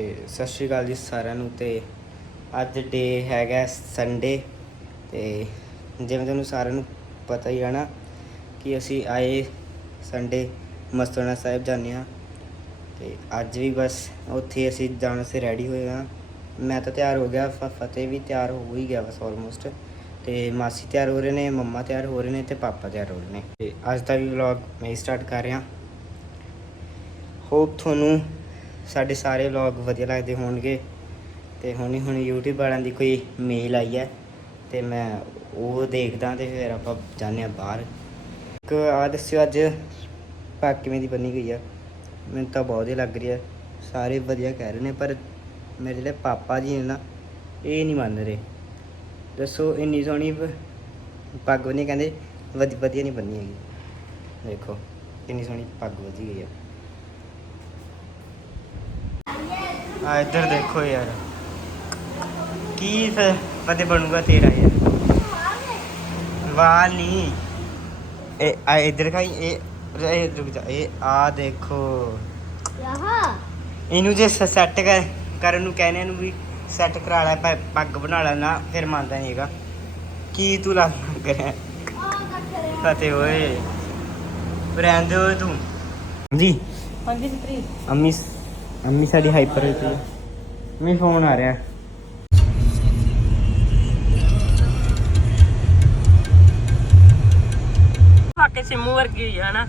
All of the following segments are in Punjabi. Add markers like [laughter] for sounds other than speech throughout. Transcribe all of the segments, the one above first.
ਤੇ ਸਤਿ ਸ਼੍ਰੀ ਅਕਾਲ ਜੀ ਸਾਰਿਆਂ ਨੂੰ ਤੇ ਅੱਜ ਡੇ ਹੈਗਾ ਸੰਡੇ ਤੇ ਜਿਵੇਂ ਤੁਹਾਨੂੰ ਸਾਰਿਆਂ ਨੂੰ ਪਤਾ ਹੀ ਹੈ ਨਾ ਕਿ ਅਸੀਂ ਆਏ ਸੰਡੇ ਮਸਤੋਨਾ ਸਾਹਿਬ ਜਾਂਦੇ ਹਾਂ ਤੇ ਅੱਜ ਵੀ ਬਸ ਉੱਥੇ ਅਸੀਂ ਜਾਣ ਸੇ ਰੈਡੀ ਹੋਏ ਹਾਂ। ਮੈਂ ਤਾਂ ਤਿਆਰ ਹੋ ਗਿਆ ਫਤਿਹ ਵੀ ਤਿਆਰ ਹੋ ਹੀ ਗਿਆ ਬਸ ਆਲਮੋਸਟ ਤੇ ਮਾਸੀ ਤਿਆਰ ਹੋ ਰਹੇ ਨੇ, ਮੰਮਾ ਤਿਆਰ ਹੋ ਰਹੇ ਨੇ ਤੇ ਪਾਪਾ ਤਿਆਰ ਹੋ ਰਹੇ ਨੇ ਤੇ ਅੱਜ ਦਾ ਵੀ ਵਲੌਗ ਮੈਂ ਸਟਾਰਟ ਕਰ ਰਿਹਾ। ਹੋਪ ਤੁਹਾਨੂੰ ਸਾਡੇ ਸਾਰੇ ਵਲੌਗ ਵਧੀਆ ਲੱਗਦੇ ਹੋਣਗੇ। ਤੇ ਹੁਣੀ ਹੁਣ YouTube ਵਾਲਿਆਂ ਦੀ ਕੋਈ ਮੇਲ ਆਈ ਹੈ, ਤੇ ਮੈਂ ਉਹ ਦੇਖਦਾ ਤੇ ਫਿਰ ਆਪਾਂ ਜਾਂਦੇ ਹਾਂ ਬਾਹਰ। ਇੱਕ ਆ ਦੱਸਿਓ ਅੱਜ ਪੱਗ ਕਿਵੇਂ ਦੀ ਬੰਨੀ ਗਈ ਆ? ਮੈਨੂੰ ਤਾਂ ਬਹੁਤ ਹੀ ਲੱਗ ਰਹੀ ਆ ਸਾਰੇ ਵਧੀਆ ਕਹਿ ਰਹੇ ਨੇ, ਪਰ ਮੇਰੇ ਜਿਹੜੇ ਪਾਪਾ ਜੀ ਨੇ ਨਾ, ਇਹ ਨਹੀਂ ਮੰਨ ਰਹੇ। ਦੱਸੋ, ਇੰਨੀ ਸੋਹਣੀ ਪੱਗ ਬੰਨੀ ਕਹਿੰਦੇ, ਵਧ- ਵਧੀਆ ਨਹੀਂ ਬੰਨੀ ਹੈਗੀ। ਦੇਖੋ ਕਿੰਨੀ ਸੋਹਣੀ ਪੱਗ ਵਧੀ ਗਈ ਆ। ਆ ਇੱਧਰ ਦੇਖੋ ਯਾਰ। ਕੀ ਫ- ਫਤਿਹ ਬਣੂਗਾ ਤੇਰਾ ਯਾਰ? ਵਾਹ ਨਹੀਂ ਇਹ ਆ ਇੱਧਰ ਖਾਈ ਇਹ ਇਹ ਰੁਕ ਜਾ ਇਹ ਆ ਦੇਖੋ। ਯਾਹਾ। ਇਹਨੂੰ ਜੇ ਸੈੱਟ ਕਰ ਕਰਨ ਨੂੰ ਕਹਿੰਦੇ ਨੂੰ ਵੀ ਸੈੱਟ ਕਰਾ ਲੈ ਪੱਗ ਬਣਾ ਲੈ ਨਾ ਫਿਰ ਮੰਨਦਾ ਨਹੀਂ ਹੈਗਾ। ਕੀ ਤੂੰ ਲੱਗ ਰਿਹਾ? ਫਤਿਹ ਓਏ। ਬ੍ਰਾਂਡ ਓਏ ਤੂੰ। ਜੀ ਹਾਂਜੀ ਸਤਰੀ ਅੰਮੀ ਅੰਮੀ ਸਾਡੀ ਹਾਈਪਰ ਹੋਈ ਪਈ ਮੈਂ ਫੋਨ ਆ ਰਿਹਾ। ਫਾਕੇ ਸਿੰਮੂ ਵਰਗੀ ਹੋਈ ਹਨਾ?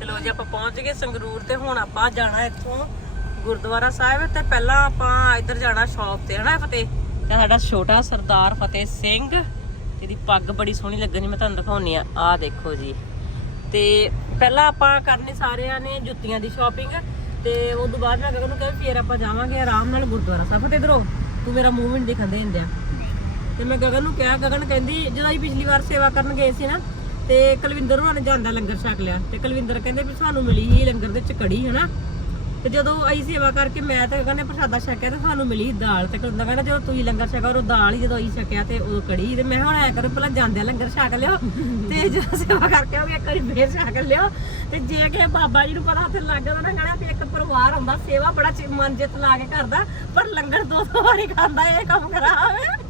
ਚਲੋ ਜੀ, ਆਪਾਂ ਪਹੁੰਚ ਗਏ ਸੰਗਰੂਰ ਤੇ, ਹੁਣ ਆਪਾਂ ਜਾਣਾ ਇੱਥੋਂ ਗੁਰਦੁਆਰਾ ਸਾਹਿਬ ਤੇ ਪਹਿਲਾਂ ਆਪਾਂ ਇੱਧਰ ਜਾਣਾ ਸ਼ੌਪ ਤੇ, ਹਨਾ ਫਤਿਹ? ਤੇ ਸਾਡਾ ਛੋਟਾ ਸਰਦਾਰ ਫਤਿਹ ਸਿੰਘ, ਜਿਹਦੀ ਪੱਗ ਬੜੀ ਸੋਹਣੀ ਲੱਗਣੀ ਮੈਂ ਤੁਹਾਨੂੰ ਦਿਖਾਉਣੀ ਆ। ਆਹ ਦੇਖੋ ਜੀ। ਤੇ ਪਹਿਲਾਂ ਆਪਾਂ ਕਰਨੀ ਸਾਰਿਆਂ ਨੇ ਜੁੱਤੀਆਂ ਦੀ ਸ਼ਾਪਿੰਗ ਤੇ ਉਸ ਤੋਂ ਬਾਅਦ ਮੈਂ ਗਗਨ ਨੂੰ ਕਿਹਾ ਵੀ ਫੇਰ ਆਪਾਂ ਜਾਵਾਂਗੇ ਆਰਾਮ ਨਾਲ ਗੁਰਦੁਆਰਾ ਸਾਹਿਬ, ਤੇ ਇਧਰੋਂ ਤੂੰ ਮੇਰਾ ਮੂੰਹ ਵੀ ਦੇ ਦਿਖਣ ਦੇਂਦਿਆ ਤੇ ਮੈਂ ਗਗਨ ਨੂੰ ਕਿਹਾ, ਗਗਨ ਕਹਿੰਦੀ, ਜਦੋਂ ਅਸੀਂ ਪਿਛਲੀ ਵਾਰ ਸੇਵਾ ਕਰਨ ਗਏ ਸੀ ਨਾ, ਤੇ ਕੁਲਵਿੰਦਰ ਉਹਨਾਂ ਨੇ ਜਾਂਦਾ ਲੰਗਰ ਛਕ ਲਿਆ, ਤੇ ਕੁਲਵਿੰਦਰ ਕਹਿੰਦੇ ਵੀ ਸਾਨੂੰ ਮਿਲੀ ਹੀ ਲੰਗਰ ਦੇ ਚ ਕੜੀ, ਹਨਾ? ਤੇ ਜਦੋਂ ਅਸੀਂ ਸੇਵਾ ਕਰਕੇ ਮੈਂ ਤੇ ਨੇ ਪ੍ਰਸ਼ਾਦਾ ਛਕਿਆ ਤੇ ਸਾਨੂੰ ਮਿਲੀ ਦਾਲ ਤੇ ਕੁਲਵਿੰਦਰ ਕਹਿੰਦਾ ਜਦੋਂ ਤੁਸੀਂ ਲੰਗਰ ਛਕਾ ਉਹ ਦਾਲ ਹੀ ਜਦੋਂ ਅਸੀਂ ਛਕਿਆ ਤੇ ਉਹ ਕੜੀ ਤੇ ਮੈਂ ਹੁਣ ਐ ਕਰੋ ਪਹਿਲਾਂ ਜਾਂਦਿਆਂ ਲੰਗਰ ਛਕ ਲਿਓ ਤੇ [laughs] ਜਦੋਂ ਸੇਵਾ ਕਰਕੇ ਉਹ ਇੱਕ ਵਾਰੀ ਫੇਰ ਛਕ ਲਿਓ ਤੇ ਜੇ ਕਿ ਬਾਬਾ ਜੀ ਨੂੰ ਪਤਾ ਉੱਥੇ ਲੱਗ ਜਾਂਦਾ ਨਾ ਕਹਿਣਾ ਵੀ ਇੱਕ ਪਰਿਵਾਰ ਹੁੰਦਾ ਸੇਵਾ ਬੜਾ ਮਨ ਜਿੱਤ ਲਾ ਕੇ ਕਰਦਾ ਪਰ ਲੰਗਰ ਦੋ ਦੋ ਵਾਰੀ ਖਾਂਦਾ ਇਹ ਕੰਮ ਖਰਾਬ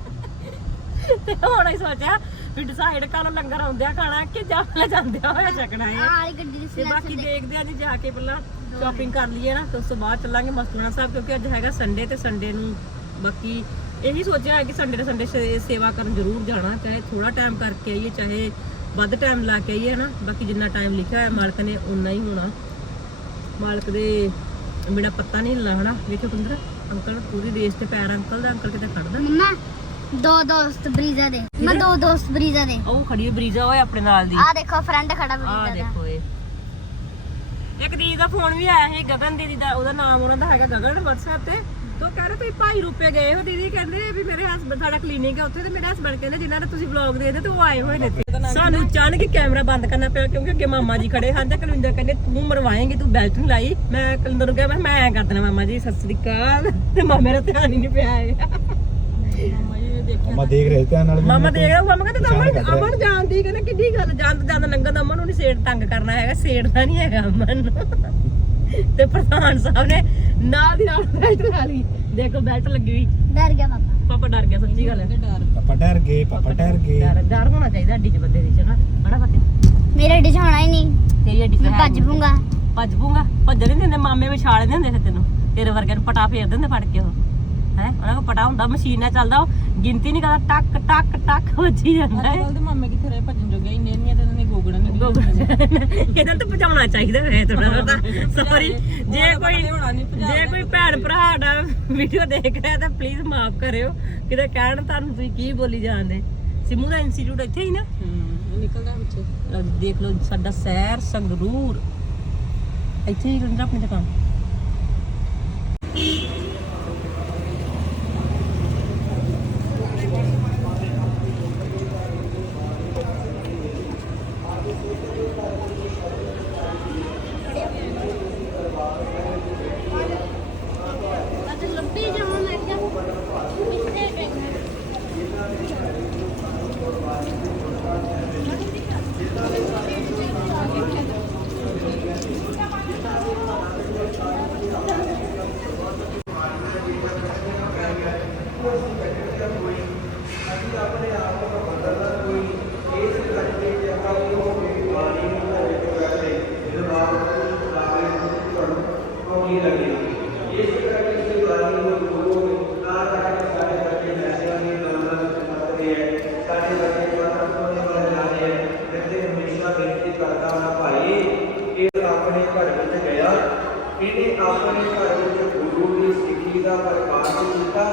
ਤੇ ਹੁਣ ਅਸੀਂ ਸੋਚਿਆ ਵੀ ਡਿਸਾਈਡ ਕਰ ਲੰਗਰ ਆਉਂਦਿਆਂ ਖਾਣਾ ਕਿ ਜਾਂ ਜਾਂਦਿਆਂ ਹੋਇਆ ਛਕਣਾ ਹੈ ਆਹ ਗੱਡੀ ਦੀ ਤੇ ਬਾਕੀ ਦੇਖਦੇ ਆਂ ਜੀ ਜਾ ਕੇ ਪਹਿਲਾਂ ਸ਼ਾਪਿੰਗ ਕਰ ਲਈਏ ਨਾ ਤੇ ਉਸ ਤੋਂ ਬਾਅਦ ਚੱਲਾਂਗੇ ਮਸਤੂਣਾ ਸਾਹਿਬ ਕਿਉਂਕਿ ਅੱਜ ਹੈਗਾ ਸੰਡੇ ਤੇ ਸੰਡੇ ਨੂੰ ਬਾਕੀ ਇਹੀ ਸੋਚਿਆ ਹੈ ਕਿ ਸੰਡੇ ਦੇ ਸੰਡੇ ਸੇਵਾ ਕਰਨ ਜ਼ਰੂਰ ਜਾਣਾ ਚਾਹੇ ਥੋੜਾ ਟਾਈਮ ਕਰਕੇ ਆਈਏ ਚਾਹੇ ਵੱਧ ਟਾਈਮ ਲਾ ਕੇ ਆਈਏ ਨਾ ਬਾਕੀ ਜਿੰਨਾ ਟਾਈਮ ਲਿਖਿਆ ਹੋਇਆ ਮਾਲਕ ਨੇ ਉਨਾ ਹੀ ਹੋਣਾ। ਮਾਲਕ ਦੇ ਬਿਨਾ ਪੱਤਾ ਨਹੀਂ ਹਿੱਲਣਾ ਹਨਾ। ਵੇਖੋ ਪੰਦਰ ਅੰਕਲ ਪੂਰੀ ਰੇਸ ਤੇ ਪੈਰ ਅੰਕਲ ਦਾ ਅੰਕਲ ਕਿਤੇ ਕੱਢਦਾ ਮੰਮਾ ਦੋ ਦੋਸਤ ਬਰੀਜ਼ਾ ਦੇ। ਮੈਂ ਦੋ ਦੋਸਤ ਬਰੀਜ਼ਾ ਦੇ। ਉਹ ਖੜੀ ਬਰੀਜ਼ਾ ਹੋਏ ਆਪਣੇ ਨਾਲ ਦੀ। ਆ ਦੇਖੋ ਫਰੈਂਡ ਖੜਾ ਆ ਬਰੀਜ਼ਾ ਦਾ। ਦੇਖੋ ਇਹ। ਇੱਕ ਦੀਦੀ ਦਾ ਫੋਨ ਵੀ ਆਇਆ ਸੀ ਗਗਨ ਦੀਦੀ ਦਾ ਉਹਦਾ ਨਾਮ ਉਹਨਾਂ ਦਾ ਹੈਗਾ ਗਗਨ WhatsApp ਤੇ। ਤੋ ਕਹਿ ਰਹੇ ਤੁਸੀਂ ਭਾਈ ਰੂਪੇ ਗਏ ਹੋ ਦੀਦੀ? ਕਹਿੰਦੇ ਵੀ ਮੇਰੇ ਹਸਬੰਦ ਸਾਡਾ ਕਲੀਨਿਕ ਹੈ ਉੱਥੇ ਤੇ ਮੇਰੇ ਹਸਬੰਦ ਕਹਿੰਦੇ ਜਿਨ੍ਹਾਂ ਨੇ ਤੁਸੀਂ ਵਲੌਗ ਦੇਖਦੇ ਤੇ ਉਹ ਆਏ ਹੋਏ ਨੇ ਇੱਥੇ। ਸਾਨੂੰ ਅਚਾਨਕ ਹੀ ਕੈਮਰਾ ਬੰਦ ਕਰਨਾ ਪਿਆ ਕਿਉਂਕਿ ਅੱਗੇ ਮਾਮਾ ਜੀ ਖੜੇ ਹਨ ਤੇ ਕੁਲਵਿੰਦਰ ਕਹਿੰਦੇ ਤੂੰ ਮਰਵਾਏਂਗੀ ਤੂੰ ਬੈਲਟ ਨਹੀਂ ਲਾਈ। ਮੈਂ ਕੁਲਵਿੰਦਰ ਨੂੰ ਕਿਹਾ ਮੈਂ ਮੈਂ ਐਂ ਕਰ ਦੇਣਾ ਮਾਮਾ ਜੀ ਸਤਿ ਸ੍ਰੀ ਅਕਾਲ। ਤੇ ਮਾਮੇ ਦਾ ਧਿਆਨ ਹੀ ਨਹੀਂ ਪਿਆ ਹੈ ਮਾਮਾ ਜੀ ਦੇਖਿਆ ਮੈਂ ਦੇਖ ਰਿਹਾ ਧਿਆਨ ਨਾਲ ਮਾਮਾ ਦੇਖ ਰਿਹਾ ਮਾਮਾ ਕਹਿੰਦਾ ਇਸ਼ਾਰਾ ਅਮਨ ਕਰ ਰਿਹਾ। ਅਮਨ ਜਾਣਦੀ ਕਹਿੰਦਾ ਕਿੱਡੀ ਗੱਲ ਤੋਂ ਜਾਂਦਾ ਲੰਗਰ ਅਮਨ ਨੂੰ ਨਹੀਂ ਸੇੜ ਤੰਗ ਕਰਨਾ ਹੈਗਾ ਸੇੜਦਾ ਨਹੀਂ ਹੈਗਾ ਅਮਨ ਨੂੰ। ਤੇ ਪ੍ਰਧਾਨ ਸਾਹਿਬ ਨੇ ਨਾਲ ਦੀ ਨਾਲ ਬੈਲਟ ਲਾ ਲਈ। ਦੇਖੋ ਬੈਲਟ ਲੱਗੀ ਹੋਈ। ਡਰ ਗਿਆ ਪਾਪਾ। ਪਾਪਾ ਡਰ ਗਿਆ ਸੱਚੀ ਗੱਲ ਹੈ। ਡਰ ਪਾਪਾ ਡਰ ਗਏ ਪਾਪਾ ਡਰ ਗਏ। ਡਰ ਡਰ ਹੋਣਾ ਚਾਹੀਦਾ ਅੱਡੀ ਚ ਬੰਦੇ ਦੀ ਚ ਨਾ ਬੜਾ ਫਤਿਹ ਮੇਰੇ ਅੱਡੇ 'ਚ ਹੋਣਾ ਹੀ ਨਹੀਂ। ਤੇਰੀ ਅੱਡੀ ਚ ਮੈਂ ਹੈ ਭੱਜ ਨੀ। ਪੂੰਗਾ ਭੱਜ ਪੂੰਗਾ ਭੱਜਣ ਨਹੀਂ ਦਿੰਦੇ ਮਾਮੇ ਵਿਛਾਲੇ ਹੁੰਦੇ ਫਿਰ ਤੈਨੂੰ। ਤੇਰੇ ਵਰਗੇ ਨੂੰ ਪਟਾ ਫੇਰ ਦਿੰਦੇ ਫੜ ਕੇ ਉਹ। ਹੈ? ਉਹਨਾਂ ਕੋਲ ਪਟਾ ਹੁੰਦਾ ਮਸ਼ੀਨ ਨਾਲ ਚੱਲਦਾ ਉਹ। ਗਿਣਤੀ ਨਹੀਂ ਕਰਦਾ ਟੱਕ ਟੱਕ ਟੱਕ ਵੱਜੀ ਜਾਂਦਾ ਹੈ। ਦੇ ਮਾਮੇ ਕਿੱਥੇ ਰਹੇ? ਭੱਜਣ ਜੋਗੇ ਇੰਨੇ ਇੰਨੀਆਂ ਤੇ ਇਹਨਾਂ ਨੇ ਗੋਗਣਾ ਨਹੀਂ ਇਹਨਾਂ ਤੋਂ ਪਹੁੰਚਾਉਣਾ ਚਾਹੀਦਾ ਹੈ ਥੋੜਾ ਥੋੜਾ ਸੌਰੀ ਜੇ ਕੋਈ ਜੇ ਕੋਈ ਭੈਣ ਭਰਾ ਸਾਡਾ ਵੀਡੀਓ ਦੇਖ ਰਿਹਾ ਤਾਂ ਪਲੀਜ਼ ਮਾਫ ਕਰਿਓ। ਕਿਤੇ ਕਹਿਣ ਤੁਹਾਨੂੰ ਤੁਸੀਂ ਕੀ ਬੋਲੀ ਜਾਂਦੇ? ਸਿਮੂ ਦਾ ਇੰਸਟੀਚਿਊਟ ਇੱਥੇ ਹੀ ਨਾ? ਨਿਕਲਦਾ ਵਿੱਚ ਦੇਖ ਲਓ ਸਾਡਾ ਸ਼ਹਿਰ ਸੰਗਰੂਰ। ਇੱਥੇ ਹੀ ਰਹਿੰਦਾ ਆਪਣੀ ਦੁਕਾਨ ਘਰ ਵਿੱਚ ਗਿਆ। ਇਹਨੇ ਆਪਣੇ ਘਰ ਵਿੱਚ ਗੁਰੂ ਦੀ ਸਿੱਖੀ ਦਾ ਪ੍ਰਕਾਸ਼ ਕੀਤਾ।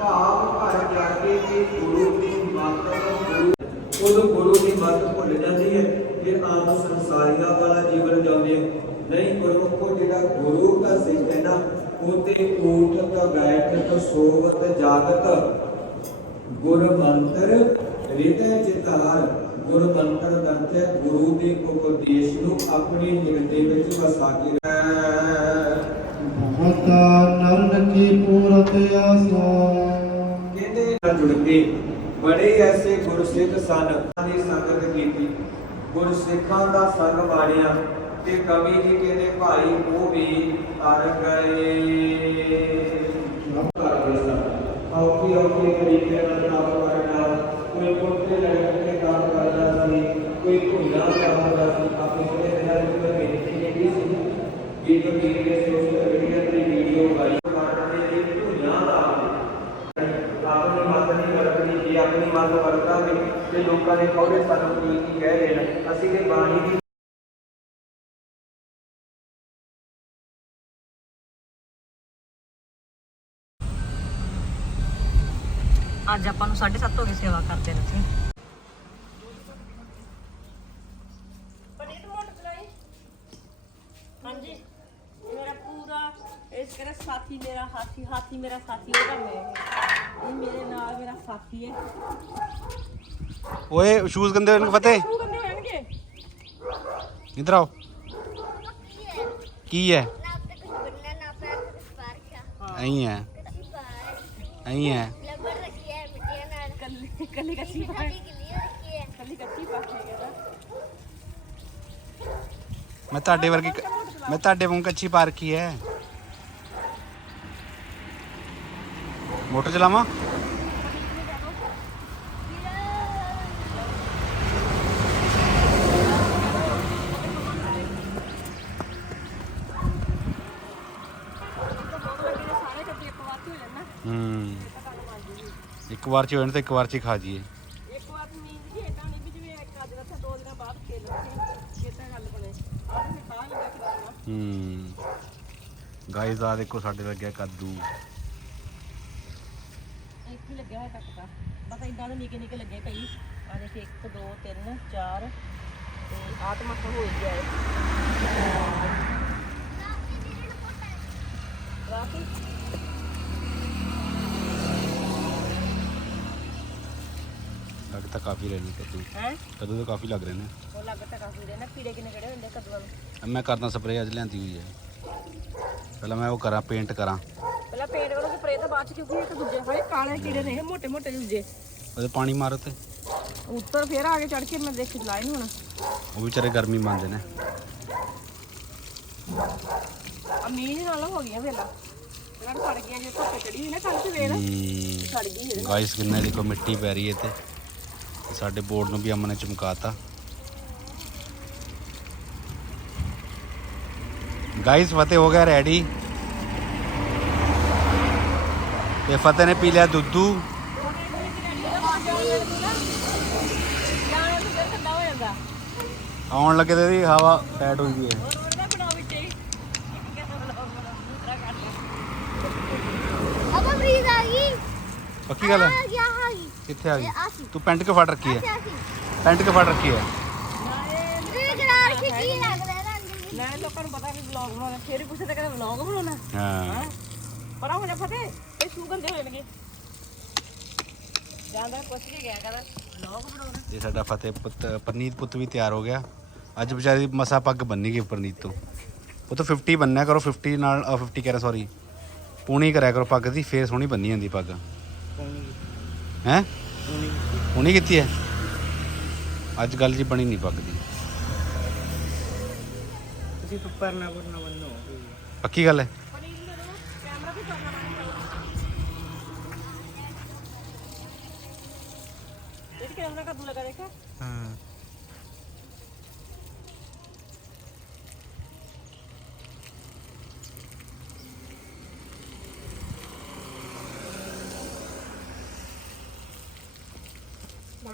ਭਾਵ ਘਰ ਜਾ ਕੇ ਕਿ ਗੁਰੂ ਦੀ ਮੱਤ ਉਹ ਗੁਰੂ ਦੀ ਮੱਤ ਭੁੱਲ ਜਾਂਦੀ ਹੈ, ਫਿਰ ਆਪ ਸੰਸਾਰੀਆਂ ਵਾਲਾ ਜੀਵਨ ਜਿਉਂਦੇ ਨਹੀਂ, ਗੁਰਮੁਖੋ ਜਿਹੜਾ ਗੁਰੂ ਦਾ ਸਿੱਖ ਹੈ ਨਾ, ਉਹਤੇ ਊਠ ਤਾਂ ਗਾਇਤ ਤਾਂ ਸੋਵਤ, ਜਾਗਤ ਗੁਰ ਰਿਤੇ ਚਿਤਾਰ ਗੁਰ ਮੰਤਰ ਦੰਤੇ ਗੁਰੂ ਦੇ ਉਪਦੇਸ਼ ਨੂੰ ਆਪਣੇ ਹਿਰਦੇ ਵਿੱਚ ਵਸਾ ਕੇ ਮਹਤਾ ਨਰਨ ਕੀ ਪੂਰਤ ਆਸਾ। ਕਹਿੰਦੇ ਨਾਲ ਜੁੜ ਕੇ ਬੜੇ ਐਸੇ ਗੁਰਸਿੱਖ ਸਨ ਦੀ ਸੰਗਤ ਕੀਤੀ। ਗੁਰਸਿੱਖਾਂ ਦਾ ਸੰਗ ਬਾਣਿਆ ਤੇ ਕਵੀ ਜੀ ਕਹਿੰਦੇ ਭਾਈ ਉਹ ਵੀ ਤਰ ਗਏ ਕਰ ਗਏ ਸਨ ਔਖੀ ਔਖੀ ਤਰੀਕੇ ਨਾਲ ਕੰਮ ਕਰਨਾ ਕੋਈ ਕੋਠੇ ਲੜਕ ਕੇ ਕੰਮ ਕਰਦਾ ਸੀ ਕੋਈ ਭੁੱਲਾ ਕਰਦਾ ਸੀ ਆਪਣੇ ਕੋਲੇ ਨਾਲ ਕੋਈ ਬੇਨਤੀ ਨਹੀਂ ਸੀ ਵੀਡੀਓ ਵੀਡੀਓ ਦੇ ਸੋਸ਼ਲ ਮੀਡੀਆ ਤੇ ਵੀਡੀਓ ਵਾਈ ਮਾਰਨੇ ਦੀ ਭੁੱਲਾ ਦਾ ਆਪਣੀ ਮਤ ਨਹੀਂ ਵਰਤਣੀ ਜੇ ਆਪਣੀ ਮਤ ਵਰਤਾਂਗੇ ਤੇ ਲੋਕਾਂ ਨੇ ਕਹੋਗੇ ਸਾਨੂੰ ਕੀ ਕੀ ਕਹਿ ਰਹੇ ਨੇ ਅਸੀਂ ਤੇ ਬਾਣੀ ਦੀ ਅੱਜ ਆਪਾਂ ਨੂੰ 7:30 ਹੋ ਗਏ ਸੇਵਾ ਕਰਦੇ ਨੇ ਅਸੀਂ ਹਾਂਜੀ ਮੇਰਾ ਪੂਰਾ ਇਸ ਕਰੇ ਸਾਥੀ ਮੇਰਾ ਹਾਥੀ ਹਾਥੀ ਮੇਰਾ ਸਾਥੀ ਇਹਦਾ ਮੈਂ ਇਹ ਮੇਰੇ ਨਾਲ ਮੇਰਾ ਸਾਥੀ ਹੈ ਓਏ ਸ਼ੂਜ਼ ਗੰਦੇ ਹੋਣ ਫਤਿਹ ਤੂੰ ਕੰਦੇ ਹੋਣਗੇ ਇਧਰ ਆਓ ਕੀ ਹੈ ਐਂ ਹੈ ਐਂ ਹੈ ਕੱਲੀ ਕੱਲੀ ਕੱਚੀ ਪਾ ਕੱਲੀ ਕੱਚੀ ਪਾ ਕੇ ਗਿਆ ਮੈਂ ਤੁਹਾਡੇ ਵਰਗੀ ਕ- ਮੈਂ ਤੁਹਾਡੇ ਵਾਂਗ ਕੱਚੀ ਪਾ ਰੱਖੀ ਹੈ ਮੋਟਰ ਚਲਾਵਾਂ? ਸਾਰੇ ਇੱਕ ਵਾਰ ਹੂੰ। ਇੱਕ ਵਾਰ ਚ ਹੋਣ ਤੇ ਇੱਕ ਵਾਰ ਚ ਹੀ ਖਾ ਜੀਏ ਇੱਕ ਵਾਰ ਨੀਂਦ ਜੀ ਏਦਾਂ ਨਹੀਂ ਵੀ ਜਿਵੇਂ ਇੱਕ ਅੱਜ ਰੱਖਿਆ ਦੋ ਦਿਨਾਂ ਬਾਅਦ ਖੇਲ ਰੱਖੇ ਕਿਦਾਂ ਗੱਲ ਬਣੇ ਆਹ ਤੇ ਖਾ ਲਿਆ ਖਿਲਾਉਣਾ ਹੂੰ। ਗਾਇਸ ਆ ਦੇਖੋ ਸਾਡੇ ਲੱਗਿਆ ਕੱਦੂ। ਲੱਗਿਆ ਹੋਇਆ ਤਾਂ ਬਸ ਇਦਾਂ ਦੇ ਨਿੱਕੇ ਨਿੱਕੇ ਲੱਗੇ ਕਈ ਆ ਦੇਖ 1 2 3 4 ਤੇ ਮੱਥਾ ਹੋ ਗਿਆ ਹੈ ਲੱਗ ਤਾਂ ਕਾਫੀ ਰਹੇ ਨੇ ਕੱਦੂ। ਹੈ? ਕੱਦੂ ਤਾਂ ਕਾਫੀ ਲੱਗ ਰਹੇ ਨੇ। ਉਹ ਲੱਗ ਤਾਂ ਕਾਫੀ ਦੇ ਨਾ। ਕੀੜੇ ਕਿੰਨੇ ਕਿਹੜੇ ਹੁੰਦੇ ਕੱਦੂਆਂ ਨੂੰ? ਮੈਂ ਕਰਦਾ ਸਪਰੇਅ ਅੱਜ ਲਿਆਂਦੀ ਹੋਈ ਹੈ। ਪਹਿਲਾਂ ਮੈਂ ਉਹ ਕਰਾਂ ਪੇਂਟ ਕਰਾਂ। ਪਹਿਲਾਂ ਪੇਂਟ ਕਰੋ ਸਪਰੇ ਤਾਂ ਬਾਅਦ ਚ ਕਿਉਂਕਿ ਇੱਕ ਦੂਜੇ ਹੋਏ ਕਾਲੇ ਕੀੜੇ ਨੇ ਇਹ ਮੋਟੇ ਮੋਟੇ ਦੂਜੇ। ਉਹਦੇ ਪਾਣੀ ਮਾਰੋ ਤੇ। ਉੱਤਰ ਫੇਰ ਆ ਕੇ ਚੜ ਕੇ ਮੈਂ ਦੇਖ ਲਾਏ ਨਹੀਂ ਹੁਣ। ਉਹ ਵਿਚਾਰੇ ਗਰਮੀ ਮੰਨਦੇ ਨੇ। ਆ ਮੀਂਹ ਨਾਲ ਹੋ ਗਈਆਂ ਵੇਲਾ। ਇਹਨਾਂ ਨੂੰ ਸੜ ਗਈਆਂ ਜੇ ਧੁੱਪ ਚੜੀ ਹੋਈ ਨਾ ਕੱਲ ਤੇ ਵੇਲ ਸੜ ਗਈ ਇਹਦੇ ਨਾਲ। ਗਾਇਸ ਕਿੰਨੇ ਦੇਖੋ ਮਿੱਟੀ ਪੈ ਰਹੀ ਹੈ ਤੇ ਤੇ ਸਾਡੇ ਬੋਰਡ ਨੂੰ ਵੀ ਅਮਨ ਨੇ ਚਮਕਾਤਾ। ਗਾਇਸ ਫਤਿਹ ਹੋ ਗਿਆ ਰੈਡੀ ਤੇ ਫਤਿਹ ਨੇ ਪੀ ਲਿਆ ਦੁੱਧੂ ਆਉਣ ਲੱਗੇ ਤੇ ਇਹਦੀ ਹਵਾ ਟੈਟ ਹੋਈ ਵੀ ਹੈ ਅਬਾ ਬਰੀਦ ਆ ਗਈ ਪੱਕੀ ਗੱਲ ਆ ਹੈ ਗਿਆ ਆ ਗਈ ਕਿੱਥੇ ਆ ਆ ਗਈ। ਤੂੰ ਪੈਂਟ ਕਿਉਂ ਫੜ ਰੱਖੀ ਹੈ ਆ ਪੈਂਟ ਕਿਉਂ ਫੜ ਰੱਖੀ ਹੈ ਲੱਗ ਰਿਹਾ ਰੰਗ ਲੋਕਾਂ ਨੂੰ ਪਤਾ ਕਿ ਵਲੌਗ ਬਣਾਉਣਾ ਫੇਰ ਪੁੱਛਦੇ ਕਿ ਵਲੌਗ ਬਣਾਉਣਾ ਹਾਂ ਪਰਾਂ ਹੋ ਜਾ ਫਤੇ ਸ਼ੂ ਗੰਦੇ ਹੋ ਜਾਣਗੇ ਜਾਂਦਾ ਪੁੱਛ ਕੇ ਗਿਆ ਕਹਿੰਦਾ ਵਲੌਗ ਬਣਾਉਣਾ ਇਹ ਸਾਡਾ ਫਤਿਹ ਪੁੱਤ ਪਰਨੀਤ ਪੁੱਤ ਵੀ ਤਿਆਰ ਹੋ ਗਿਆ। ਅੱਜ ਵਿਚਾਰੀ ਮਸਾ ਪੱਗ ਬੰਨੀ ਗਈ ਪਰਨੀਤ ਤੋਂ। ਉਹ ਤਾਂ 50 ਬੰਨਿਆ ਕਰੋ 50 ਨਾਲ ਅ, 50 ਕਹਿ ਰਿਹਾ ਸੌਰੀ ਪੂਣੀ ਕਰਿਆ ਕਰੋ ਪੱਗ ਦੀ ਫੇਰ ਸੋਹਣੀ ਬੰਨੀ ਜਾਂਦੀ ਪੱਗ। ਪੌਣੀ ਹੈ? ਪੌਣੀ ਪੂਣੀ ਕੀਤੀ ਹੈ? ਅੱਜ ਗੱਲ ਜੀ ਬਣੀ ਨਹੀਂ ਪੱਗ ਦੀ। ਤੁਸੀਂ ਪਰਨਾ ਪਰਨਾ ਬੰਨੋ। ਪੱਕੀ ਗੱਲ ਹਾਂ?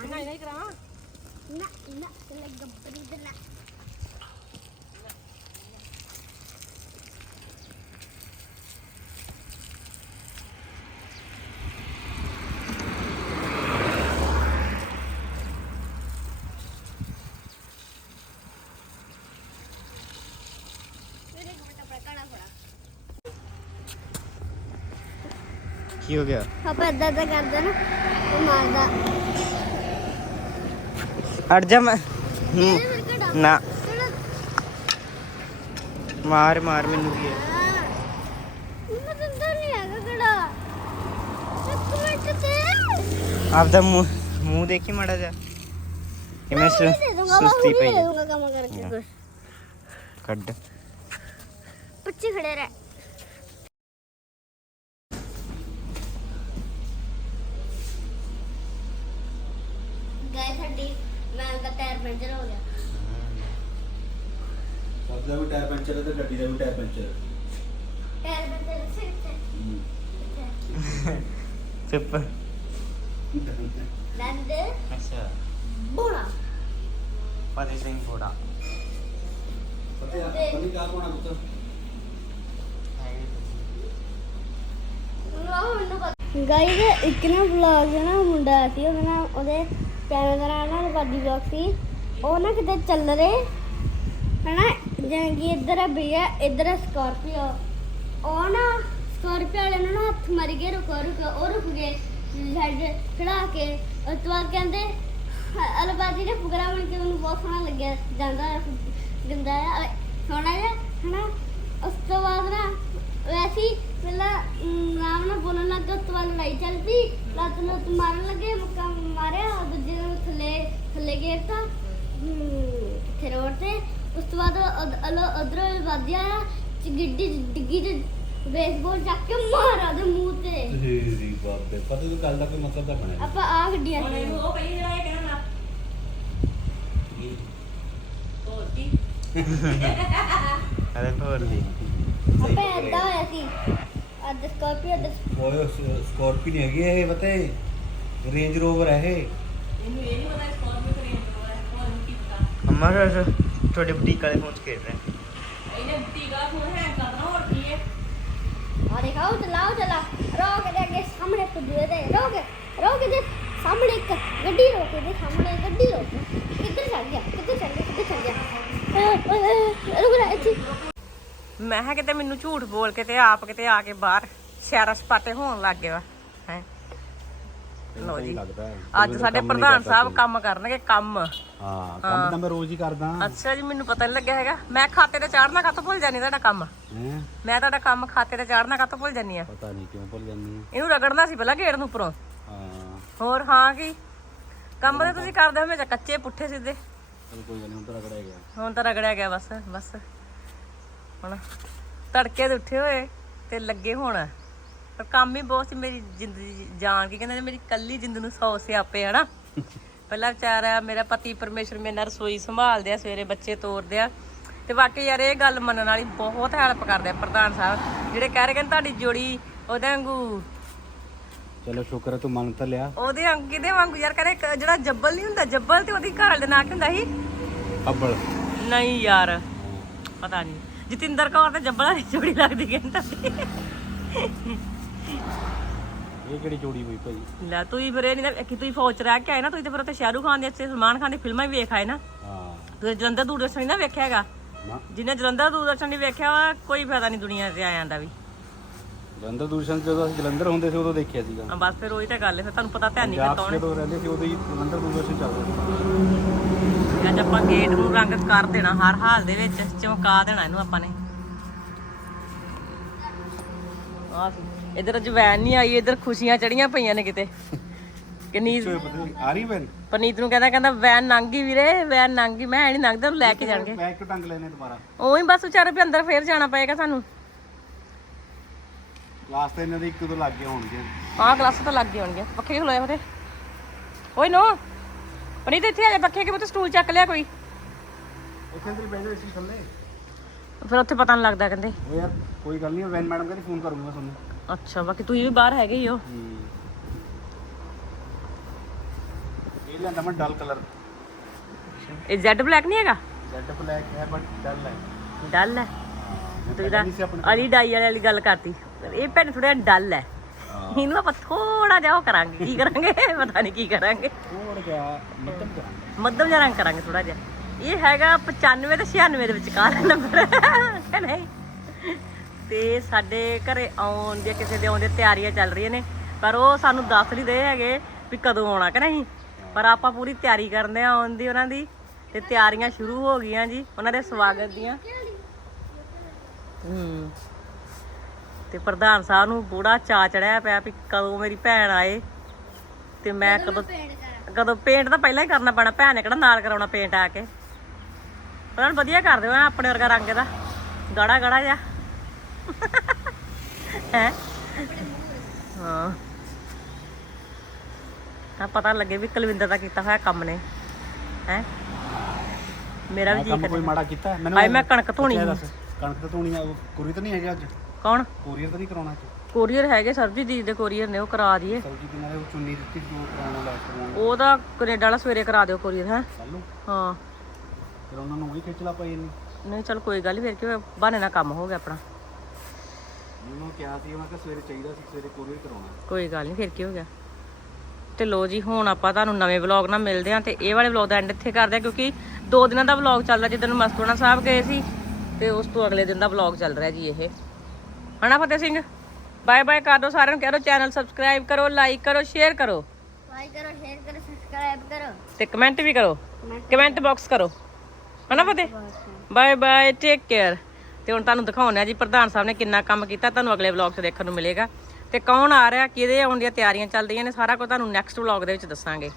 ਨਹੀਂ ਨਹੀਂ ਕਰਾ ਨਾ ਨਾ ਲੱਗ ਬਰੀਦ ਨਾ ਕੀ ਹੋ ਗਿਆ? ਪਾਪਾ ਏਦਾਂ ਏਦਾਂ ਕਰਦਾ ਨਾ ਉਹ ਮਾਰਦਾ। ਹਟ ਜਾ ਮੈਂ। ਨਾ। ਮਾਰ ਮਾਰ ਮੈਨੂੰ ਕੀ ਹੈ। ਤੇ ਆਪਦਾ ਮੂੰਹ ਮੂੰਹ ਦੇਖੀ ਮਾੜਾ ਜਾ ਕਿਵੇਂ ਸੁਸਤੀ ਪਈ ਹੈ। ਕੱਢ। ਪਿੱਛੇ ਖੜੇ ਰਹਿ ਗਾਇ ਸਾਡੀ ਮੈਂ ਦਾ ਟਾਇਰ ਪੈਂਚਰ ਹੋ ਗਿਆ ਸਭ ਦਾ ਵੀ ਟਾਇਰ ਪੰਚਰ ਹੈ ਤੇ ਗੱਡੀ ਦਾ ਵੀ ਟਾਇਰ ਪੰਚਰ ਹੈ। ਟਾਇਰ ਪੈਂਚਰ ਸਿੱਟੇ ਚੁੱਪ ਦੰਦ। ਅੱਛਾ। ਬੋੜਾ। ਫਤਿਹ ਸਿੰਘ ਫੋੜਾ ਪਤਾ? ਪਤਾ ਕਾ ਕੋਣਾ ਪੁੱਤ। ਗਾਈਸ ਇੱਕ ਨਾ ਵਲੌਗ ਨਾ ਮੁੰਡਾ ਆਇਆ ਸੀ ਉਹਦੇ ਨਾਲ ਉਹਦੇ ਕੈਮਰੇ ਦਾ ਨਾਮ ਨਾ ਬਾਡੀ ਵਲੌਗ ਸੀ। ਉਹ ਨਾ ਕਿਤੇ ਚੱਲ ਰਹੇ। ਹਨਾ? ਜਿਵੇਂ ਕਿ ਇੱਧਰ ਹੈ ਭਈਆ ਇੱਧਰ ਹੈ ਸਕਾਰਪੀਓ। ਉਹ ਨਾ ਸਕਾਰਪੀਓ ਵਾਲੇ ਨੂੰ ਨਾ ਹੱਥ ਮਾਰੀ ਗਏ ਰੁਕੋ ਰੁਕੋ ਉਹ ਰੁਕ ਗਏ ਲੈਡ ਖੜਾ ਕੇ। ਉਸ ਤੋਂ ਬਾਅਦ ਕਹਿੰਦੇ ਅਲਬਾਦੀ ਨੇ ਫੁਕਰਾ ਬਣ ਕੇ ਉਹਨੂੰ ਬਹੁਤ ਸੋਹਣਾ ਲੱਗਿਆ ਜਾਂਦਾ ਗੰਦਾ ਆ। ਸੋਹਣਾ ਜਿਹਾ ਹਨਾ? ਉਸ ਤੋਂ ਬਾਅਦ ਨਾ ਵੈਸੇ ਪਹਿਲਾਂ ਅਮ, ਰਾਮ ਨਾਲ ਬੋਲਣ ਲੱਗਾ ਉਸ ਤੋਂ ਬਾਅਦ ਲੜਾਈ ਚੱਲ ਪਈ। ਲੱਤ ਲੱਤ ਮਾਰਨ ਲੱਗੇ ਮੁੱਕਾ ਮਾਰਿਆ ਦੂਜੇ ਨੂੰ ਥੱਲੇ ਥੱਲੇ ਗੇਰਤਾ ਕਿੱਥੇ ਰੋਡ ਤੇ ਉਸ ਤੋਂ ਬਾਅਦ ਉਧਰੋਂ ਵਾਦਿਆ ਗਿੱਡੀ ਡਿੱਗੀ ਤੇ ਬੇਸਬਾਲ ਚੱਕ ਕੇ ਮਾਰਿਆ ਉਹਦੇ ਮੂੰਹ ਤੇ। ਜੀ ਬਾਬੇ ਪਤਾ ਤੂੰ ਕੱਲ ਦਾ ਕੋਈ ਮਤਲਬ ਦਾ ਬਣਿਆ ਆਪਾਂ ਆ ਗੱਡੀਆਂ ਸੀ ਉਹ ਪਈ ਜਿਹੜਾ ਇਹ ਕਹਿਣਾ ਹੋਰ ਕੀ? [laughs] ਅਰੇ ਹੋਰ ਦੀ ਆਪਾਂ ਏਦਾਂ ਹੋਇਆ ਸੀ। ਅੱਜ ਸਕਾਰਪੀਓ ਦੇ ਓਏ ਸਕੋਰਪੀ ਨਹੀਂ ਹੈਗੀ ਇਹ ਪਤਾ ਰੇਂਜ ਰੋਵਰ ਹੈ ਇਹ। ਇਹਨੂੰ ਇਹ ਨਹੀਂ ਪਤਾ ਸਕਾਰਪੀਓ ਰੇਂਜ ਰੋਵਰ ਹੈ ਹੋਰ ਨਹੀਂ ਕੀਤਾ ਅੰਮਾ ਸਰ ਤੁਹਾਡੇ ਬੁਟੀਕ ਵਾਲੇ ਪਹੁੰਚ ਕੇ ਰਹੇ ਇਹਨੇ ਟੀਕਾ ਫੋਨ ਹੈਂਗ ਕਰਨਾ ਹੋਰ ਕੀ ਹੈ? ਆ ਦਿਖਾਓ ਚਲਾਓ ਚਲਾ ਰੋਕ ਦੇ ਅੱਗੇ ਸਾਹਮਣੇ ਪੁੱਜੇ ਤੇ। ਰੋਕ ਰੋਕ ਦੇ ਸਾਹਮਣੇ ਇੱਕ ਗੱਡੀ ਰੋਕ ਦੇ ਸਾਹਮਣੇ ਗੱਡੀ ਰੋਕ ਕਿੱਧਰ ਚੱਲ ਗਿਆ ਕਿੱਧਰ ਚੱਲ ਗਿਆ ਕਿੱਧਰ ਚੱਲ ਗਿਆ? ਅਹ, ਅਹ, ਅਹ, ਰੁਕ ਜਾ ਇੱਥੇ। ਮੈਂ ਕਿਹਾ ਕਿਤੇ ਮੈਨੂੰ ਝੂਠ ਬੋਲ ਕੇ ਤੇ ਆਪ ਕਿਤੇ ਆ ਕੇ ਬਾਹਰ ਸ਼ਹਿਰਾਂ ਸਪਾਟੇ ਹੋਣ ਲੱਗ ਗਿਆ ਹੈ। ਲੋ ਜੀ। ਲੱਗਦਾ ਹੈ। ਅੱਜ ਸਾਡੇ ਪ੍ਰਧਾਨ ਸਾਹਿਬ ਕੰਮ ਕਰਨਗੇ ਕੰਮ। ਹਾਂ ਕੰਮ ਤਾਂ ਮੈਂ ਰੋਜ਼ ਹੀ ਕਰਦਾ। ਅੱਛਾ ਜੀ ਮੈਨੂੰ ਪਤਾ ਨਹੀਂ ਲੱਗਿਆ ਹੈਗਾ। ਮੈਂ ਖਾਤੇ ਤੇ ਚਾੜਨਾ ਕਾਹਤੋਂ ਭੁੱਲ ਜਾਨੀ ਤੁਹਾਡਾ ਕੰਮ? ਮੈਂ ਤੁਹਾਡਾ ਕੰਮ ਖਾਤੇ ਤੇ ਚਾੜਨਾ ਕਾਹਤੋਂ ਭੁੱਲ ਜਾਨੀ ਆ ਪਤਾ ਨਹੀਂ ਕਿਉਂ ਭੁੱਲ ਹੈ। ਇਹਨੂੰ ਰਗੜਨਾ ਸੀ ਪਹਿਲਾਂ ਗੇੜ ਨੂੰ ਉੱਪਰੋਂ। ਹਾਂ। ਹੋਰ ਹਾਂ ਕੀ? ਕੰਮ ਤੇ ਤੁਸੀਂ ਕਰਦੇ ਹਮੇਸ਼ਾ ਕੱਚੇ ਪੁੱਠੇ ਸਿੱਧੇ। ਕੋਈ ਗੱਲ ਨਹੀਂ ਹੁਣ ਤਾਂ ਰਗੜਿਆ ਗਿਆ। ਹੁਣ ਤਾਂ ਰਗੜਿਆ ਗਿਆ ਬਸ ਬਸ। ਹੁਣ ਤੜਕੇ ਦੇ ਉੱਠੇ ਹੋਏ ਤੇ ਲੱਗੇ ਹੁਣ। ਪਰ ਕੰਮ ਹੀ ਬਹੁਤ ਸੀ ਮੇਰੀ ਜ਼ਿੰਦਗੀ ਜਾਣ ਕੇ ਕਹਿੰਦੇ ਮੇਰੀ ਕੱਲੀ ਜਿੰਦ ਨੂੰ ਸੌ ਸਿਆਪੇ ਹਨਾ? [laughs] ਪਹਿਲਾਂ ਵਿਚਾਰਾ ਮੇਰਾ ਪਤੀ ਪਰਮੇਸ਼ਰ ਮੇਰੇ ਨਾਲ ਰਸੋਈ ਸੰਭਾਲਦੇ ਆ ਸਵੇਰੇ ਬੱਚੇ ਤੋਰਦੇ ਆ। ਤੇ ਵਾਕਈ ਯਾਰ ਇਹ ਗੱਲ ਮੰਨਣ ਵਾਲੀ ਬਹੁਤ ਹੈਲਪ ਕਰਦੇ ਆ ਪ੍ਰਧਾਨ ਸਾਹਿਬ ਜਿਹੜੇ ਕਹਿ ਰਹੇ ਕਹਿੰਦੇ ਤੁਹਾਡੀ ਜੋੜੀ ਉਹਦੇ ਵਾਂਗੂ ਚਲੋ ਸ਼ੁਕਰ ਹੈ ਤੂੰ ਮੰਨ ਤਾਂ ਲਿਆ। ਉਹਦੇ ਵਾਂਗੂ ਕਿਹਦੇ ਵਾਂਗੂ ਯਾਰ ਕਹਿੰਦੇ ਇੱਕ ਜਿਹੜਾ ਜੱਬਲ ਨਹੀਂ ਹੁੰਦਾ ਜੱਬਲ ਤੇ ਉਹਦੀ ਘਰ ਵਾਲੇ ਦਾ ਨਾਂ ਕੀ ਹੁੰਦਾ ਸੀ? ਅੱਬਲ। ਨਹੀਂ ਯਾਰ ਪਤਾ ਨਹੀਂ। ਜਤਿੰਦਰ ਕੌਰ ਤੇ ਜੱਬਲਾਂ ਦੀ ਜੋੜੀ ਲੱਗਦੀ ਕਹਿੰਦਾ। ਇਹ ਕਿਹੜੀ ਜੋੜੀ ਹੋਈ ਭਾਈ? ਲੈ ਤੂੰ ਹੀ ਫਿਰ ਇਹ ਨਹੀਂ ਨਾ ਕਿ ਤੂੰ ਫੌਜ ਚ ਰਹਿ ਕੇ ਆਏ ਨਾ ਤੂੰ ਤੇ ਫਿਰ ਉੱਥੇ ਸ਼ਾਹਰੂਖ ਖਾਨ ਦੇ ਤੇ ਸਲਮਾਨ ਖਾਨ ਦੀ ਫਿਲਮਾਂ ਵੀ ਵੇਖ ਆਏ ਨਾ। ਹਾਂ। ਤੂੰ ਜਲੰਧਰ ਦੂਰਦਰਸ਼ਨ ਨਹੀਂ ਨਾ ਵੇਖਿਆ ਹੈਗਾ? ਨਾ। ਜਿਹਨੇ ਜਲੰਧਰ ਦੂਰਦਰਸ਼ਨ ਨਹੀਂ ਵੇਖਿਆ ਵਾ ਕੋਈ ਫਾਇਦਾ ਨਹੀਂ ਦੁਨੀਆ ਤੇ ਆਇਆਂ ਦਾ ਵੀ। ਜਲੰਧਰ ਦੂਰਸ਼ਨ ਜਦੋਂ ਅਸੀਂ ਜਲੰਧਰ ਹੁੰਦੇ ਸੀ ਉਦੋਂ ਦੇਖਿਆ ਸੀਗਾ। ਹਾਂ, ਬਸ ਫਿਰ ਉਹੀ ਤਾਂ ਗੱਲ ਹੈ ਫਿਰ ਤੁਹਾਨੂੰ ਪਤਾ ਧਿਆਨ ਨਹੀਂ ਪੰਜਾਬ ਕਰਦਾ ਚ ਜਦੋਂ ਰਹਿੰਦੇ ਸੀ ਉਦੋਂ ਹੀ ਜਲੰਧਰ ਦੂਰਦਰਸ਼ਨ ਚੱਲਦਾ ਸੀ। ਅੱਜ ਆਪਾਂ ਗੇਟ ਨੂੰ ਰੰਗ ਕਰ ਦੇਣਾ ਹਰ ਹਾਲ ਦੇ ਵਿੱਚ ਚਮਕਾ ਦੇਣਾ ਇਹਨੂੰ ਆਪਾਂ ਨੇ। ਆਹ ਇਧਰ ਜਵੈਨ ਨਹੀਂ ਆਈ ਇਧਰ ਖੁਸ਼ੀਆਂ ਚੜੀਆਂ ਪਈਆਂ ਨੇ ਕਿਤੇ। ਕਿੰਨੀ ਆ ਰਹੀ ਵੈਨ? ਪਨੀਤ ਨੂੰ ਕਹਿੰਦਾ ਕਹਿੰਦਾ ਵੈਨ ਲੰਘ ਵੀਰੇ ਵੈਨ ਲੰਘ ਮੈਂ ਨਹੀਂ ਲੰਘਦਾ ਲੈ ਕੇ ਜਾਣਗੇ। ਤੋਂ ਟੰਗ ਲੈਣੇ ਦੁਬਾਰਾ। ਉਹੀ ਬਸ ਵਿਚਾਰੇ ਵੀ ਅੰਦਰ ਫੇਰ ਜਾਣਾ ਪਏਗਾ ਸਾਨੂੰ। ਲਾਸਟ ਇਹਨਾਂ ਦੇ ਇੱਕ ਦੋ ਲੱਗ ਗਏ ਹੋਣਗੇ ਆਹ ਗਲਾਸ ਤਾਂ ਲੱਗ ਗਏ ਹੋਣਗੇ ਪੱਖੇ ਖਲੋਏ ਹੋਰੇ ਓਏ ਨੋ ਪਨੀਤ ਇੱਥੇ ਆ ਜਾ ਪੱਖੇ ਕਿ ਬੁੱਤ ਸਟੂਲ ਚੱਕ ਲਿਆ ਕੋਈ? ਉੱਥੇ ਅੰਦਰ ਬੈਠੇ ਸੀ ਥੱਲੇ। ਫਿਰ ਉੱਥੇ ਪਤਾ ਨਹੀਂ ਲੱਗਦਾ ਕਹਿੰਦੇ। ਉਹ ਯਾਰ ਕੋਈ ਗੱਲ ਨਹੀਂ ਵੈਨ ਮੈਡਮ ਕਹਿੰਦੀ ਫੋਨ ਕਰੂੰਗਾ ਤੁਹਾਨੂੰ। ਅੱਛਾ ਬਾਕੀ ਤੁਸੀਂ ਵੀ ਬਾਹਰ ਹੈਗੇ ਹੀ ਹੋ। ਇਹ ਲੈਂਦਾ ਮੈਂ ਡਲ ਕਲਰ। ਇਹ ਜ਼ੈਡ ਬਲੈਕ ਨਹੀਂ ਹੈਗਾ? ਰੈੱਡ ਬਲੈਕ ਹੈ ਬਟ ਡਲ ਹੈ। ਡਲ ਹੈ। ਤੁਸੀਂ ਤਾਂ ਅਲੀ ਡਾਈ ਵਾਲੇ ਵਾਲੀ ਗੱਲ ਕਰਤੀ। ਇਹ ਭੈਣ ਥੋੜਾ ਡਲ ਹੈ। ਇਹਨੂੰ ਆਪਾਂ ਥੋੜਾ ਜਿਹਾ ਉਹ ਕਰਾਂਗੇ। ਕੀ ਕਰਾਂਗੇ? [laughs] ਪਤਾ ਨਹੀਂ ਕੀ ਕਰਾਂਗੇ। ਮੱਧਮ ਕਰਾਂਗੇ। ਮੱਧਮ ਜਿਹਾ ਰੰਗ ਕਰਾਂਗੇ ਥੋੜਾ ਜਿਹਾ। ਇਹ ਹੈਗਾ 95 ਤੇ 96 ਦੇ ਵਿਚਕਾਰ ਨੰਬਰ ਕਿ [laughs] ਨਹੀਂ। ਤੇ ਸਾਡੇ ਘਰੇ ਆਉਣ ਦੀਆਂ ਕਿਸੇ ਦੇ ਆਉਣ ਦੀਆਂ ਤਿਆਰੀਆਂ ਚੱਲ ਰਹੀਆਂ ਨੇ ਪਰ ਉਹ ਸਾਨੂੰ ਦੱਸ ਨਹੀਂ ਰਹੇ ਹੈਗੇ ਵੀ ਕਦੋਂ ਆਉਣਾ ਕਿ ਨਹੀਂ। ਪਰ ਆਪਾਂ ਪੂਰੀ ਤਿਆਰੀ ਕਰਦੇ ਆ ਆਉਣ ਦੀ ਉਹਨਾਂ ਦੀ ਤੇ ਤਿਆਰੀਆਂ ਸ਼ੁਰੂ ਹੋ ਗਈਆਂ ਜੀ ਉਹਨਾਂ ਦੇ ਸਵਾਗਤ ਦੀਆਂ। ਹੂੰ। ਤੇ ਪ੍ਰਧਾਨ ਸਾਹਿਬ ਨੂੰ ਬੂੜਾ ਚਾ ਚੜਿਆ ਪਿਆ ਵੀ ਕਦੋਂ ਮੇਰੀ ਭੈਣ ਆਏ ਤੇ ਮੈਂ ਕਦੋਂ ਕਦੋਂ ਪੇਂਟ ਤਾਂ ਪਹਿਲਾਂ ਹੀ ਕਰਨਾ ਪੈਣਾ ਭੈਣ ਨੇ ਕਿਹੜਾ ਨਾਲ ਕਰਾਉਣਾ ਪੇਂਟ ਆ ਕੇ। ਉਹਨਾਂ ਨੂੰ ਵਧੀਆ ਕਰ ਦਿਓ ਆਪਣੇ ਵਰਗਾ ਰੰਗ ਦਾ ਗਾੜਾ ਗਾੜਾ ਜਿਹਾ। ਹੈ ਹਾਂ। ਤਾਂ ਪਤਾ ਲੱਗੇ ਵੀ ਕੁਲਵਿੰਦਰ ਦਾ ਕੀਤਾ ਹੋਇਆ ਕੰਮ ਨੇ ਹੈ। ਮੇਰਾ ਵੀ ਜੀ ਕੰਮ ਕੋਈ ਮਾੜਾ ਕੀਤਾ ਹੈ? ਭਾਈ ਮੈਂ ਕਣਕ ਧੋਣੀ। ਦੱਸ ਕਣਕ ਤਾਂ ਧੋਣੀ ਆ ਉਹ ਕੁਰੀ ਤਾਂ ਨਹੀਂ ਹੈਗਾ ਅੱਜ? ਕੌਣ? ਕੋਰੀਅਰ ਤਾਂ ਨਹੀਂ ਕਰਾਉਣਾ ਕੋਰੀਅਰ ਹੈਗੇ ਸਰਬਜੀਤ ਦੀ ਦੇ ਕੋਰੀਅਰ ਨੇ ਉਹ ਕਰਾ ਦਈਏ। ਸਬਜ਼ੀ ਦੇ ਨਾਲੇ ਉਹ ਚੁੰਨੀ ਦਿੱਤੀ ਜੋ ਕਰਾਉਣਾ ਲੈ ਕਰਾਉਣਾ ਉਹਦਾ ਕੈਨੇਡਾ ਵਾਲਾ ਸਵੇਰੇ ਕਰਾ ਦਿਓ ਕੋਰੀਅਰ ਹੈ। ਹਾਂ। ਫਿਰ ਉਹਨਾਂ ਨੂੰ ਉਹੀ ਖਿੱਚਲਾ ਪਈ ਨਹੀਂ ਨਹੀਂ ਚਲ ਕੋਈ ਗੱਲ ਨਹੀਂ ਫਿਰ ਕਿ ਬਹਾਨੇ ਨਾਲ ਕੰਮ ਹੋ ਗਿਆ ਆਪਣਾ। ਉਹਨੂੰ ਕਿਹਾ ਸੀ ਮੈਂ ਕਿ ਸਵੇਰੇ ਚਾਹੀਦਾ ਸੀ ਸਵੇਰੇ ਕੋਰੀਅਰ ਕਰਾਉਣਾ। ਕੋਈ ਗੱਲ ਨਹੀਂ ਫਿਰ ਕੀ ਹੋ ਗਿਆ? ਤੇ ਲੋ ਜੀ ਹੁਣ ਆਪਾਂ ਤੁਹਾਨੂੰ ਨਵੇਂ ਵਲੌਗ ਨਾਲ ਮਿਲਦੇ ਹਾਂ ਤੇ ਇਹ ਵਾਲੇ ਵਲੌਗ ਦਾ ਐਂਡ ਇੱਥੇ ਕਰਦੇ ਹਾਂ ਕਿਉਂਕਿ ਦੋ ਦਿਨਾਂ ਦਾ ਵਲੌਗ ਚੱਲਦਾ ਜਿੱਦਣ ਮਸਤੂਣਾ ਸਾਹਿਬ ਗਏ ਸੀ ਤੇ ਉਸ ਤੋਂ ਅਗਲੇ ਦਿਨ ਦਾ ਵਲੌਗ ਚੱਲ ਰਿਹਾ ਜੀ ਇਹ। ਹਨਾ ਫਤਿਹ ਸਿੰਘ? ਬਾਏ ਬਾਏ ਕਰ ਦੋ ਸਾਰਿਆਂ ਨੂੰ ਕਹਿ ਦੋ ਚੈਨਲ ਸਬਸਕ੍ਰਾਈਬ ਕਰੋ ਲਾਈਕ ਕਰੋ ਸ਼ੇਅਰ ਕਰੋ। ਲਾਈਕ ਕਰੋ ਸ਼ੇਅਰ ਕਰੋ ਸਬਸਕ੍ਰਾਈਬ ਕਰੋ। ਤੇ ਕਮੈਂਟ ਵੀ ਕਰੋ। ਕਮੈਂਟ ਬਾਕਸ ਕਰੋ। ਹਨਾ ਫਤਿਹ? ਬਾਏ ਬਾਏ ਟੇਕ ਕੇਅਰ ਤੇ ਹੁਣ ਤੁਹਾਨੂੰ ਦਿਖਾਉਣਾ ਜੀ, ਪ੍ਰਧਾਨ ਸਾਹਿਬ ਨੇ ਕਿੰਨਾ ਕੰਮ ਕੀਤਾ, ਤੁਹਾਨੂੰ ਅਗਲੇ ਵਲੌਗ 'ਚ ਦੇਖਣ ਨੂੰ ਮਿਲੇਗਾ। ਤੇ ਕੌਣ ਆ ਰਿਹਾ, ਕਿਹਦੇ ਆਉਣ ਦੀਆਂ ਤਿਆਰੀਆਂ ਚੱਲ ਰਹੀਆਂ ਨੇ, ਸਾਰਾ ਕੁਝ ਤੁਹਾਨੂੰ ਨੈਕਸਟ ਵਲੌਗ ਦੇ ਵਿੱਚ ਦੱਸਾਂਗੇ।